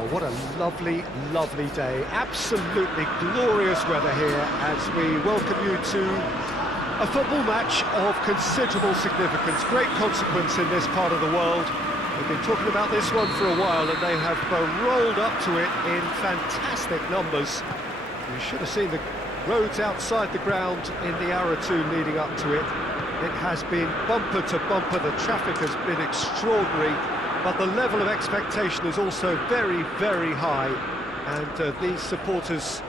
Oh, what a lovely, lovely day. Absolutely glorious weather here as we welcome you to a football match of considerable significance, great consequence in this part of the world. We've been talking about this one for a while and they have rolled up to it in fantastic numbers. You should have seen the roads outside the ground in the hour or two leading up to it. It has been bumper to bumper, the traffic has been extraordinary, but the level of expectation is also very, very high. And these supporters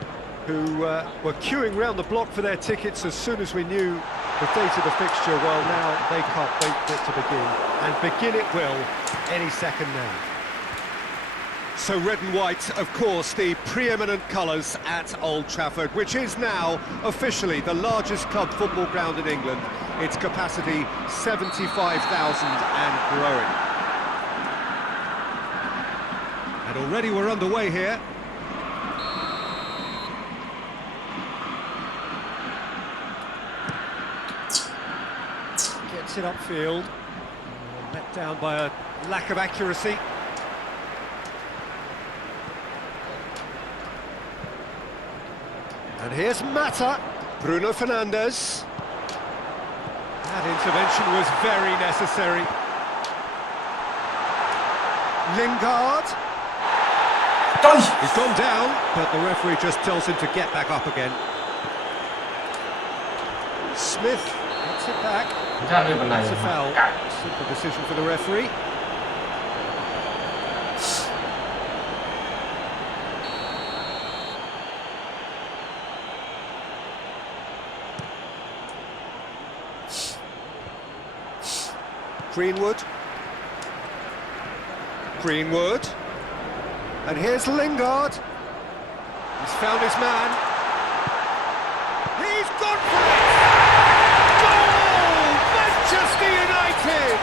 who were queuing round the block for their tickets as soon as we knew the date of the fixture, well, now they can't wait for it to begin. And begin it will any second now. So red and white, of course, the preeminent colours at Old Trafford, which is now officially the largest club football ground in England. Its capacity 75,000 and growing. And already we're underway here. Gets it upfield. Let down by a lack of accuracy. And here's Mata, Bruno Fernandes. That intervention was very necessary. Lingard. He's gone down, but the referee just tells him to get back up again. Smith gets it back. That's a foul. Simple decision for the referee. Greenwood. And here's Lingard. He's found his man. He's gone for it! Goal! Manchester United!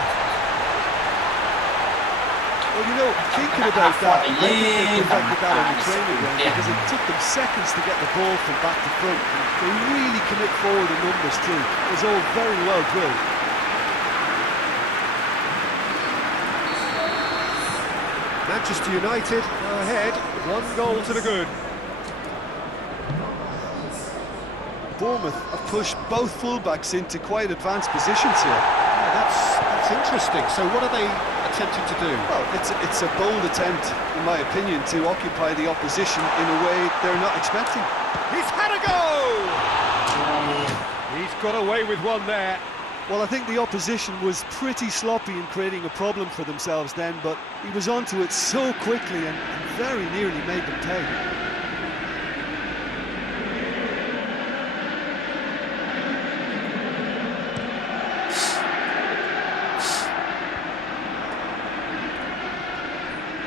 Well, you know, thinking about that, I think they perfected that on the training ground because it took them seconds to get the ball from back to front. They really commit forward in numbers too. It was all very well drilled. Manchester United are ahead, 1 goal to the good. Bournemouth have pushed both fullbacks into quite advanced positions here. Yeah, that's interesting. So what are they attempting to do? Well, it's a bold attempt, in my opinion, to occupy the opposition in a way they're not expecting. He's had a go! He's got away with one there. Well, I think the opposition was pretty sloppy in creating a problem for themselves then, but he was onto it so quickly and very nearly made them pay.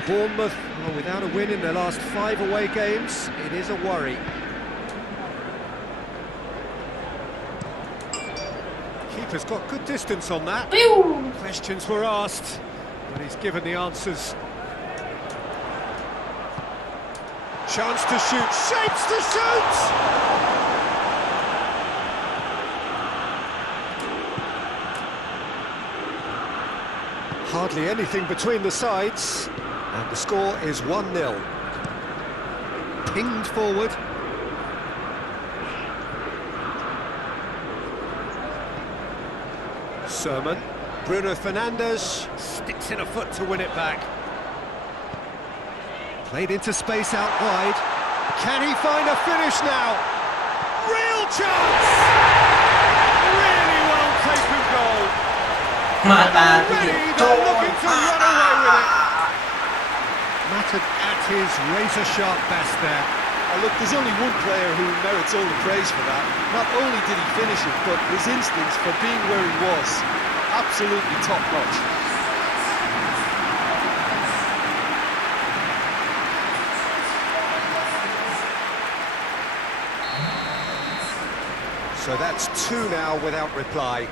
Bournemouth, well, without a win in their last 5 away games, it is a worry. Keeper's got good distance on that. Questions were asked, but he's given the answers. Chance to shoot, shapes to shoot! Hardly anything between the sides, and the score is 1-0. Pinged forward. Sermon. Bruno Fernandes sticks in a foot to win it back. Played into space out wide. Can he find a finish now? Real chance! Really well taken goal. Already they're looking to run away with it. Mattered at his razor-sharp best there. Look, there's only one player who merits all the praise for that. Not only did he finish it, but his instincts for being where he was, absolutely top-notch. So that's 2 now without reply.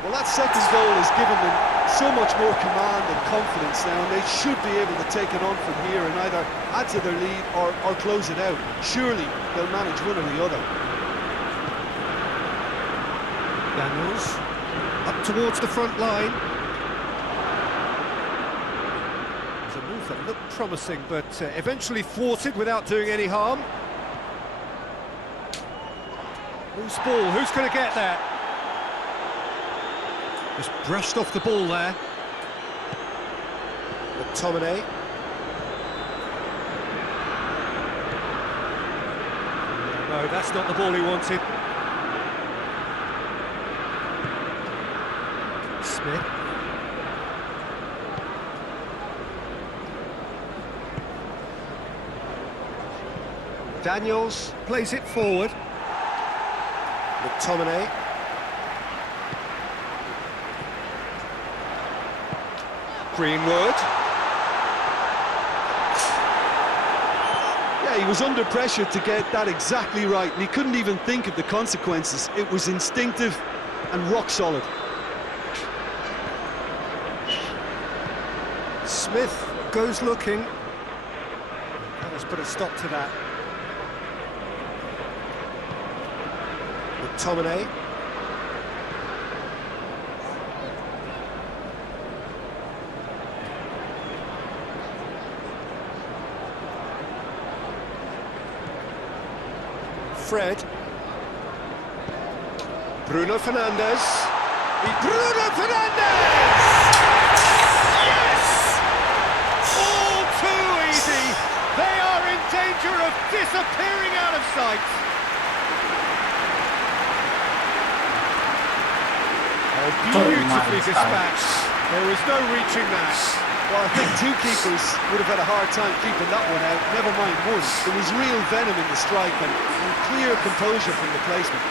Well, that second goal has given them so much more command and confidence now, and they should be able to take it on from here and either add to their lead or close it out. Surely they'll manage one or the other. Daniels up towards the front line. There's a move that looked promising, but eventually thwarted without doing any harm. Who's ball? Who's going to get that? Just brushed off the ball there. McTominay. No, that's not the ball he wanted. Smith. Daniels plays it forward. McTominay. Greenwood. Yeah, he was under pressure to get that exactly right, and he couldn't even think of the consequences. It was instinctive and rock solid. Smith goes looking. Let's put a stop to that. McTominay. Fred. Bruno Fernandes. Bruno Fernandes! Yes! All too easy. They are in danger of disappearing out of sight. Oh, beautifully dispatched. There was no reaching that. Well, I think two keepers would have had a hard time keeping that one out, never mind one. There was real venom in the strike and clear composure from the placement.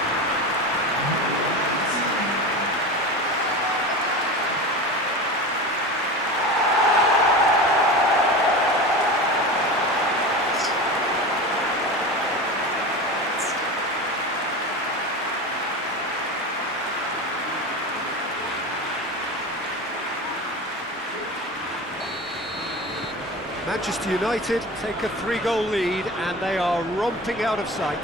Manchester United take a 3-goal lead and they are romping out of sight.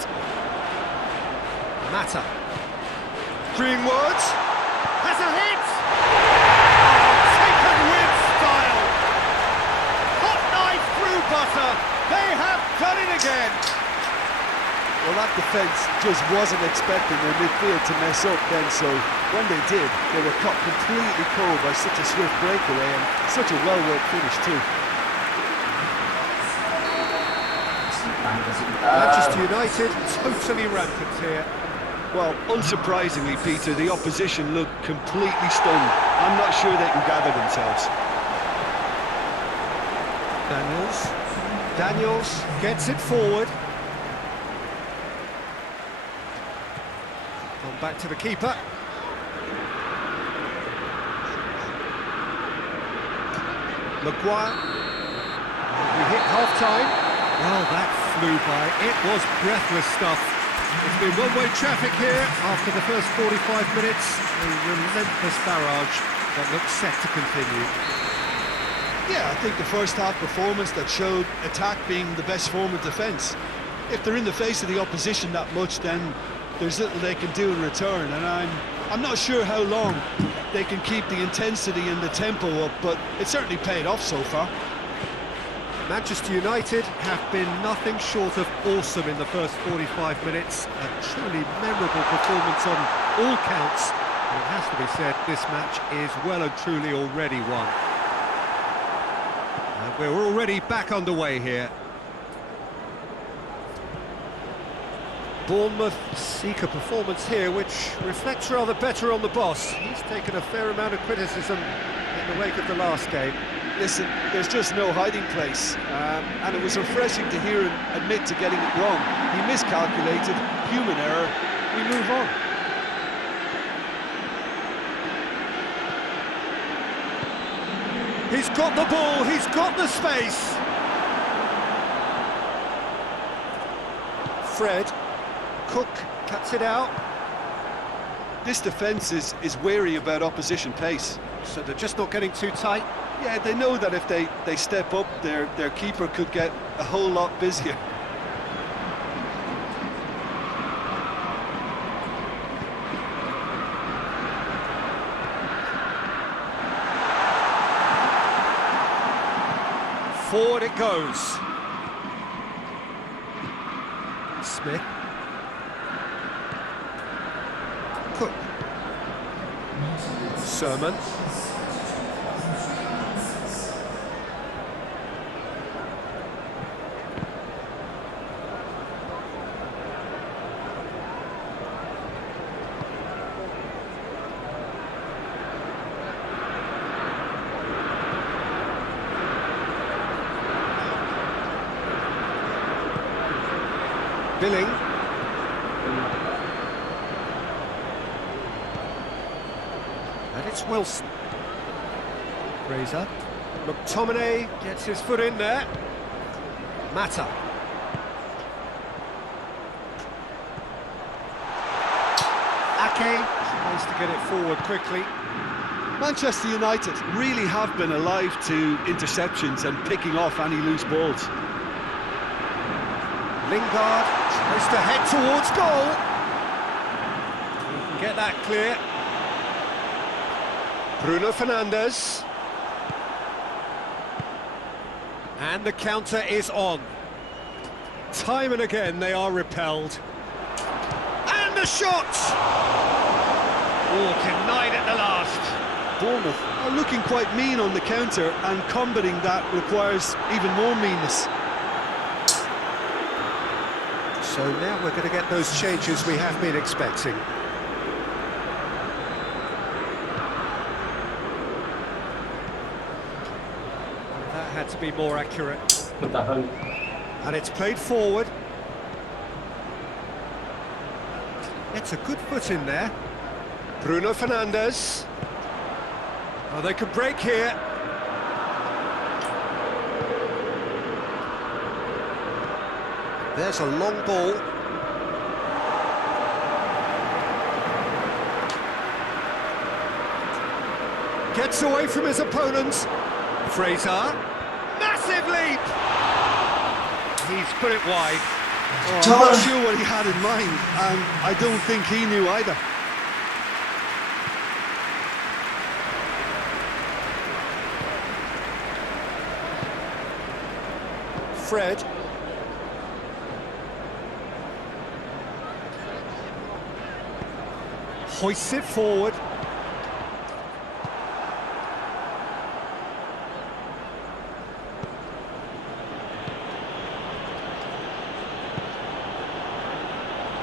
Mata. Greenwood has a hit! Oh, taken with style! Hot knife through butter! They have done it again! Well, that defence just wasn't expecting their midfield to mess up then, so when they did, they were caught completely cold by such a swift breakaway and such a well-worked finish too. Manchester United totally rampant here. Well, unsurprisingly, Peter, the opposition looked completely stunned. I'm not sure they can gather themselves. Daniels gets it forward. Gone back to the keeper. Maguire. We hit half-time. Well, that flew by. It was breathless stuff. It's been one-way traffic here after the first 45 minutes. A relentless barrage that looks set to continue. Yeah, I think the first half performance that showed attack being the best form of defence. If they're in the face of the opposition that much, then there's little they can do in return, and I'm not sure how long they can keep the intensity and the tempo up, but it certainly paid off so far. Manchester United have been nothing short of awesome in the first 45 minutes. A truly memorable performance on all counts. And it has to be said, this match is well and truly already won. And we're already back underway here. Bournemouth seek a performance here which reflects rather better on the boss. He's taken a fair amount of criticism in the wake of the last game. Listen, there's just no hiding place, and it was refreshing to hear him admit to getting it wrong. He miscalculated, human error, we move on. He's got the ball, he's got the space. Fred, Cook cuts it out. This defence is wary about opposition pace. So they're just not getting too tight. Yeah, they know that if they step up, their keeper could get a whole lot busier. Forward it goes. Smith. Cook. Sermon. Billing. And it's Wilson. Fraser. McTominay gets his foot in there. Mata. Ake tries to get it forward quickly. Manchester United really have been alive to interceptions and picking off any loose balls. Lingard tries to head towards goal. He can get that clear. Bruno Fernandes. And the counter is on. Time and again they are repelled. And the shot! Oh, denied at the last. Bournemouth are looking quite mean on the counter, and combating that requires even more meanness. So now we're going to get those changes we have been expecting. That had to be more accurate. And it's played forward. It's a good foot in there. Bruno Fernandes. Oh, they could break here. There's a long ball. Gets away from his opponents. Fraser. Massive leap! He's put it wide. Oh, I'm not sure what he had in mind, and I don't think he knew either. Fred. Hoists it forward.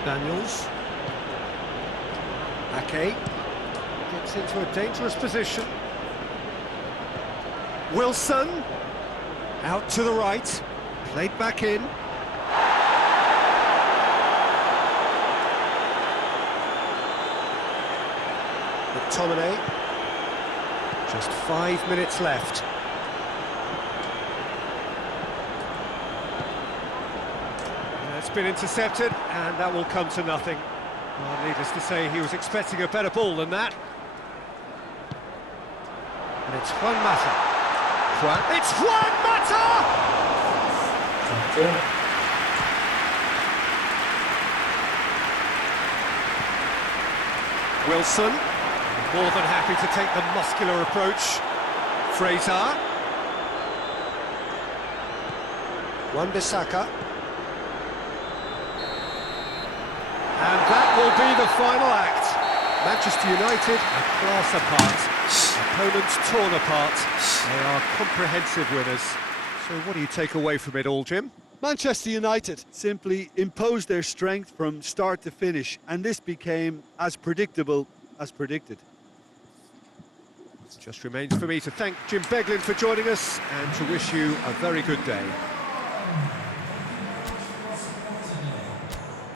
Daniels. Ake gets into a dangerous position. Wilson out to the right, played back in. McTominay. Just 5 minutes left. It's been intercepted, and that will come to nothing. Well, needless to say, he was expecting a better ball than that. And it's Juan Mata. It's Juan Mata! Wilson, more than happy to take the muscular approach. Fraser. Wan-Bissaka. And that will be the final act. Manchester United a class apart. Opponents torn apart. They are comprehensive winners. So what do you take away from it all, Jim? Manchester United simply imposed their strength from start to finish, and this became as predictable as predicted. It just remains for me to thank Jim Beglin for joining us and to wish you a very good day.